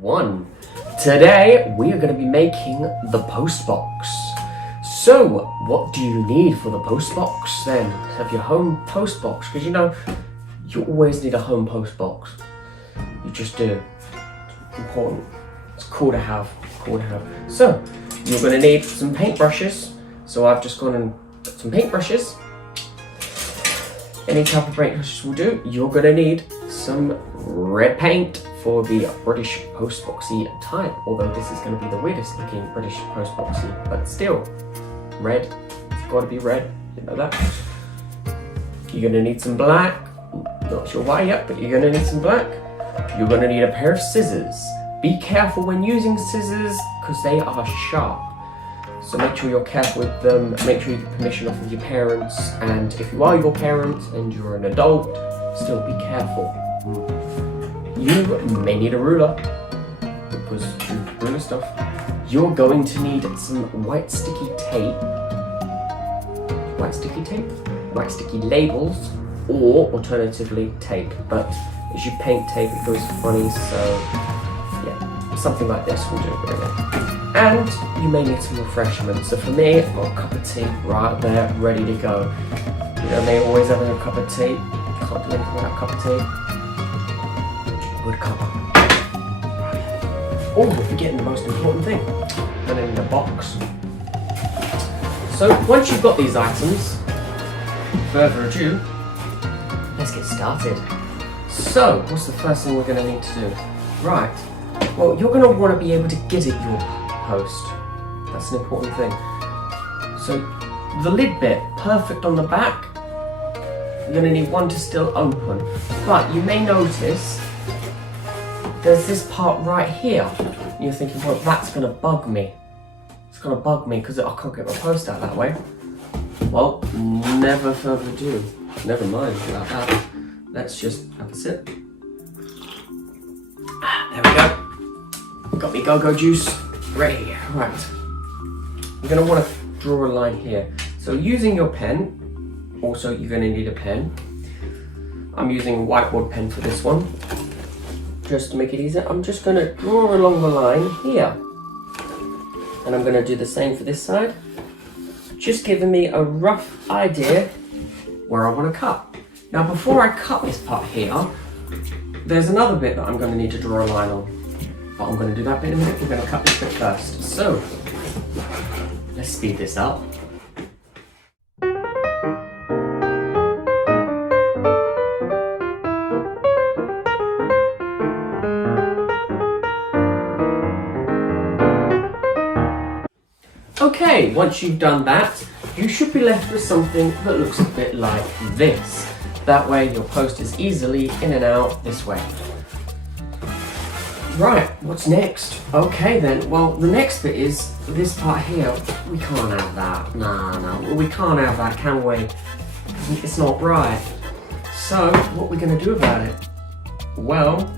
1. Today we are going to be making the postbox. So what do you need for the postbox then? Have your home postbox, because you know you always need a home postbox. You just do. It's important. It's cool to have. So you're going to need some paintbrushes. So I've just gone and got some paintbrushes. Any type of paintbrushes will do. You're going to need some red paint for the British postboxy type, although this is going to be the weirdest looking British postboxy, but still, red. It's got to be red, you know that. You're going to need some black. Not sure why yet, but you're going to need some black. You're going to need a pair of scissors. Be careful when using scissors because they are sharp. So make sure you're careful with them, make sure you get permission off of your parents, and if you are your parents and you're an adult, still be careful. You may need a ruler, because ruler stuff. You're going to need some white sticky tape, white sticky labels, or alternatively tape, but as you paint tape it goes funny, so yeah, something like this will do really. And you may need some refreshments. So for me, I've got a cup of tea right there, ready to go. You know, they always have a cup of tea. Can't do anything without a cup of tea. Good cup. Oh, we're forgetting the most important thing. Put it in the box. So once you've got these items, without further ado, let's get started. So, what's the first thing we're going to need to do? Right. Well, you're going to want to be able to get at your post. That's an important thing. So the lid bit, perfect on the back. You're going to need one to still open. But you may notice there's this part right here. You're thinking, well, that's going to bug me. It's going to bug me because I can't get my post out that way. Well, never further ado. Never mind about that. Let's just have a sip. There we go. Got me go-go juice ready. Right. You're going to want to draw a line here. So using your pen, also you're going to need a pen. I'm using a whiteboard pen for this one. Just to make it easier, I'm just going to draw along the line here. And I'm going to do the same for this side. Just giving me a rough idea where I want to cut. Now before I cut this part here, there's another bit that I'm going to need to draw a line on. But I'm going to do that bit in a minute. We're going to cut this bit first. So, let's speed this up. Okay, once you've done that, you should be left with something that looks a bit like this. That way your post is easily in and out this way. Right, what's next? Okay then, well the next bit is this part here. We can't have that. No, we can't have that, can we? It's not right. So, what are we going to do about it? Well,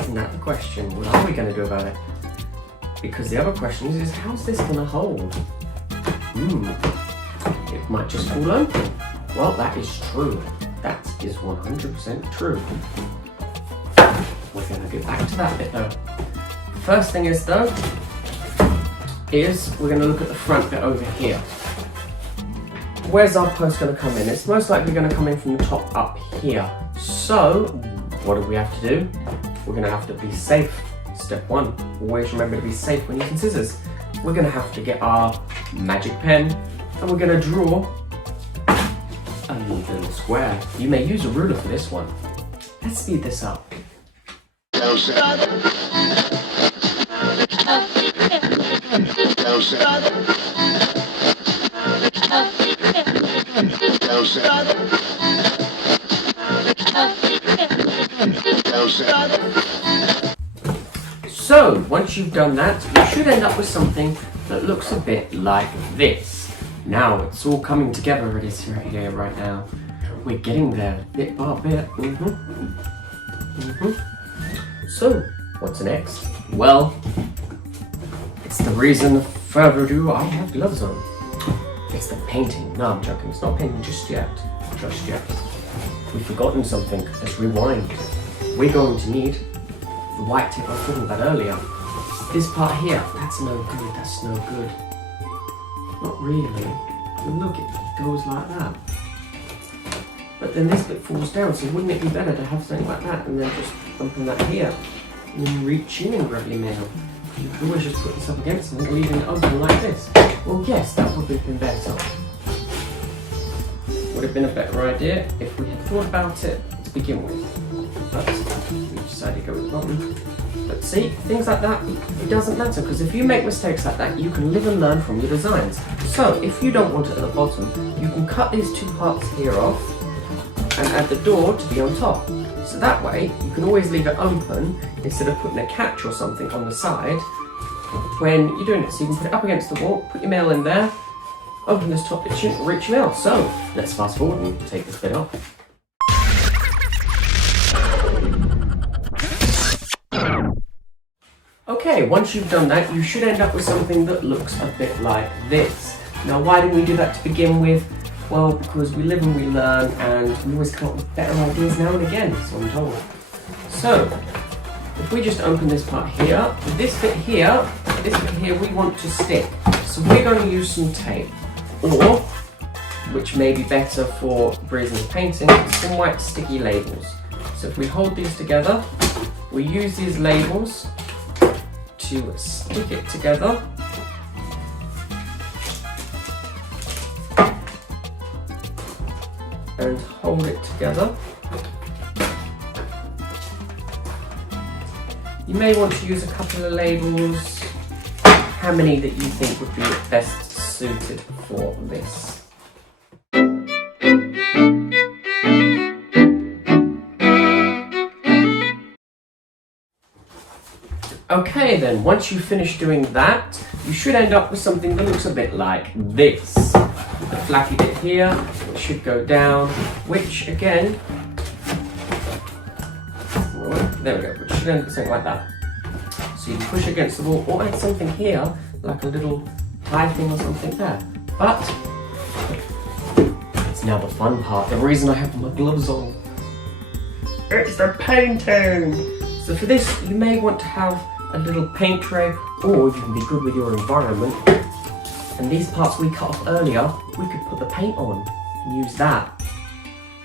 isn't that the question? What are we going to do about it? Because the other question is how's this going to hold? It might just fall open. Well, that is true. That is 100% true. We're going to get back to that bit though. First thing is though, we're going to look at the front bit over here. Where's our post going to come in? It's most likely going to come in from the top up here. So, what do we have to do? We're going to have to be safe. Step 1, always remember to be safe when using scissors. We're going to have to get our magic pen and we're going to draw a little square. You may use a ruler for this one. Let's speed this up. So, once you've done that, you should end up with something that looks a bit like this. Now, it's all coming together, it is right here, right now. We're getting there, bit by bit. So, what's next? Well, it's the reason, further ado, I have gloves on. It's the painting. No, I'm joking, it's not painting just yet. We've forgotten something. Let's rewind. We're going to need the white tip I was talking about earlier. This part here, that's no good, that's no good. Not really. Look, it goes like that. But then this bit falls down, so wouldn't it be better to have something like that and then just open that here? And then reach in and grab your mail. You could always just put this up against something, leaving it open like this. Well, yes, that would have been better. Would have been a better idea if we had thought about it to begin with. But we decided to go with the bottom. But see, things like that, it doesn't matter, because if you make mistakes like that, you can live and learn from your designs. So, if you don't want it at the bottom, you can cut these two parts here off and add the door to be on top. So that way, you can always leave it open instead of putting a catch or something on the side when you're doing it. So you can put it up against the wall, put your mail in there, open this top bit, shouldn't reach your mail. So, let's fast forward and take this bit off. Okay, once you've done that, you should end up with something that looks a bit like this. Now, why did we do that to begin with? Well, because we live and we learn, and we always come up with better ideas now and again, so I'm told. So, if we just open this part here, this bit here we want to stick. So we're going to use some tape, or, which may be better for breathing and painting, some white sticky labels. So if we hold these together, we use these labels to stick it together. And hold it together. You may want to use a couple of labels. How many that you think would be best suited for this? Okay then, once you finish doing that, you should end up with something that looks a bit like this. The flappy bit here, it should go down, which again, there we go, which should end up something like that. So you can push against the wall or add something here, like a little tie thing or something there. But, it's now the fun part, the reason I have my gloves on. It's the painting! So for this, you may want to have a little paint tray, or you can be good with your environment. And these parts we cut off earlier, we could put the paint on and use that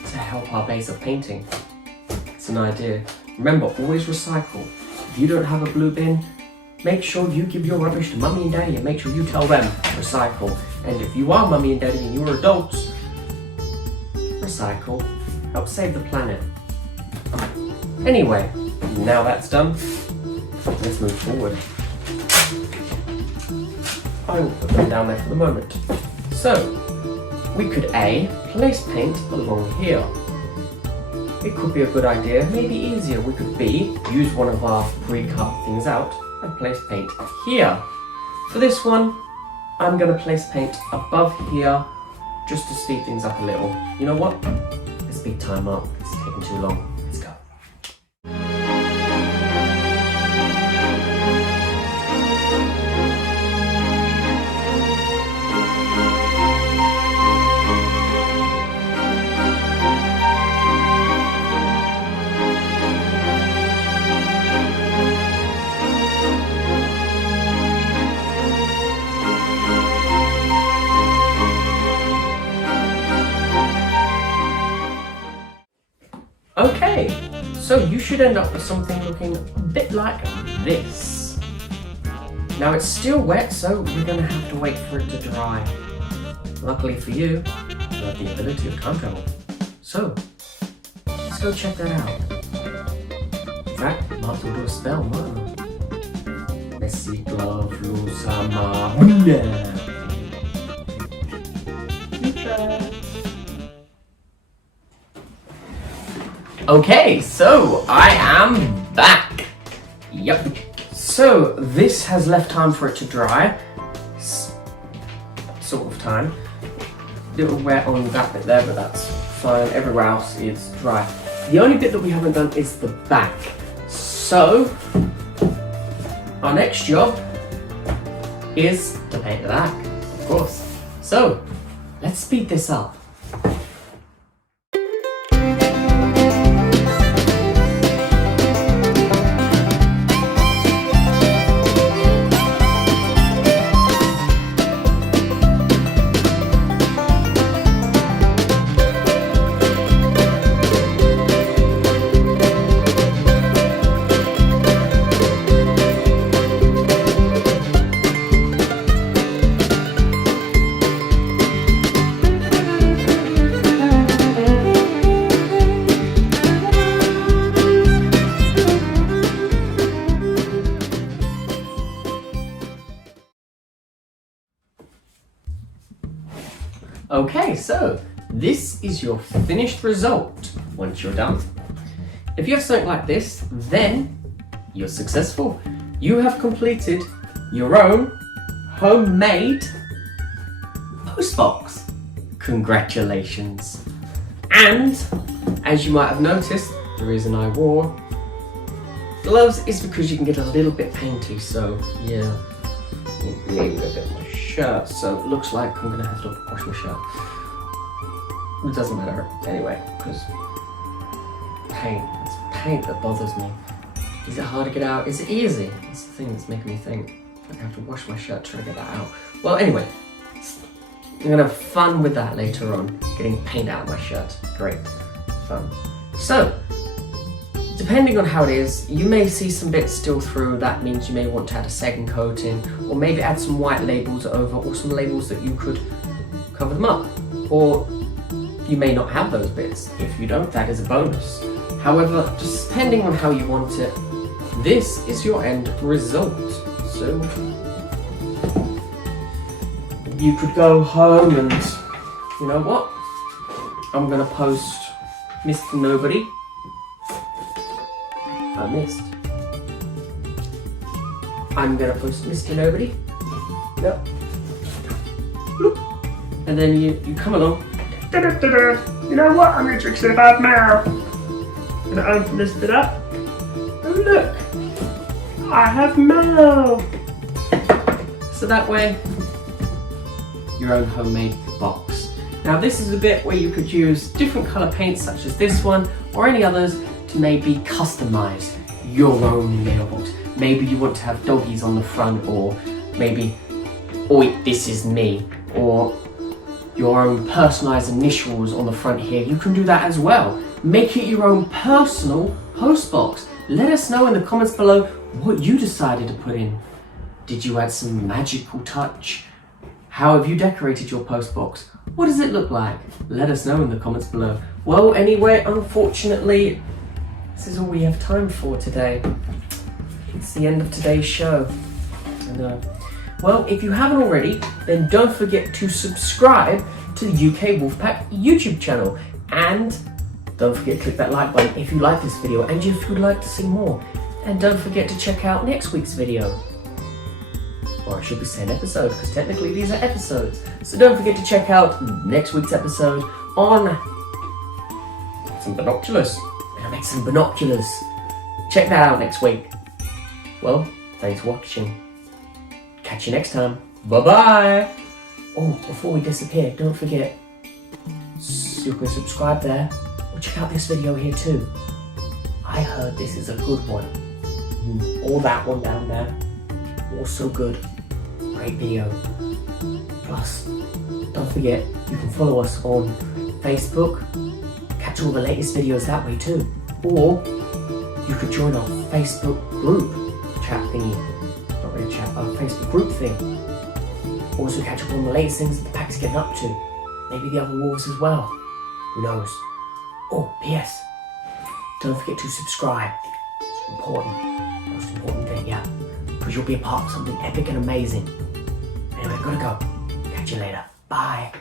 to help our base of painting. It's an idea. Remember, always recycle. If you don't have a blue bin, make sure you give your rubbish to mummy and daddy and make sure you tell them recycle. And if you are mummy and daddy and you're adults, recycle. Help save the planet. Anyway, now that's done, let's move forward. I will put them down there for the moment. So, we could A, place paint along here. It could be a good idea, maybe easier. We could B, use one of our pre-cut things out and place paint here. For this one, I'm going to place paint above here just to speed things up a little. You know what? Let's speed time up. It's taking too long. Let's go. Okay, so you should end up with something looking a bit like this. Now it's still wet, so we're going to have to wait for it to dry. Luckily for you, you have the ability of time travel. So, let's go check that out. In fact, might as well do a spell, mightn't I? Okay, so I am back. Yep. So this has left time for it to dry. Sort of time. A little wet on that bit there, but that's fine. Everywhere else is dry. The only bit that we haven't done is the back. So our next job is to paint the back, of course. So let's speed this up. Okay, so this is your finished result once you're done. If you have something like this, then you're successful. You have completed your own homemade postbox. Congratulations. And as you might have noticed, the reason I wore gloves is because you can get a little bit painty, so yeah, maybe a bit of my shirt, so it looks like I'm gonna have to wash my shirt. It doesn't matter anyway, because it's paint that bothers me. Is it hard to get out? Is it easy? That's the thing that's making me think. I have to wash my shirt trying to get that out. Well, anyway, I'm gonna have fun with that later on, getting paint out of my shirt. Great fun. So, depending on how it is, you may see some bits still through. That means you may want to add a second coating, or maybe add some white labels over, or some labels that you could cover them up. Or you may not have those bits. If you don't, that is a bonus. However, just depending on how you want it, this is your end result. So, you could go home and, you know what? I'm gonna post Mr. Nobody. I missed. I'm gonna post Mr. Nobody. Yep. Bloop. And then you come along. You know what? I'm interested about now. Gonna open this bit up. Oh look! I have mail! So that way, your own homemade box. Now this is a bit where you could use different colour paints such as this one or any others to maybe customise your own mailbox. Maybe you want to have doggies on the front, or maybe, oi, this is me, or your own personalised initials on the front here. You can do that as well. Make it your own personal postbox. Let us know in the comments below what you decided to put in. Did you add some magical touch? How have you decorated your postbox? What does it look like? Let us know in the comments below. Well, anyway, unfortunately, this is all we have time for today. It's the end of today's show. And, well, if you haven't already, then don't forget to subscribe to the UK Wolfpack YouTube channel. And don't forget to click that like button if you like this video and if you'd like to see more. And don't forget to check out next week's video. Or I should be saying episode, because technically these are episodes. So don't forget to check out next week's episode on some binoculars. I'm gonna make some binoculars. Check that out next week. Well, thanks for watching. Catch you next time. Bye-bye. Oh, before we disappear, don't forget, you can subscribe there, or check out this video here too. I heard this is a good one. Or that one down there. Also good. Great video. Plus, don't forget, you can follow us on Facebook. Catch all the latest videos that way too. Or, you could join our Facebook group chat thingy. Not really chat, our Facebook group thing. Also catch up on the latest things that the pack's getting up to. Maybe the other wolves as well. Who knows? Oh, P.S. Don't forget to subscribe. It's important. Most important thing, yeah. Because you'll be a part of something epic and amazing. Anyway, gotta go. Catch you later. Bye.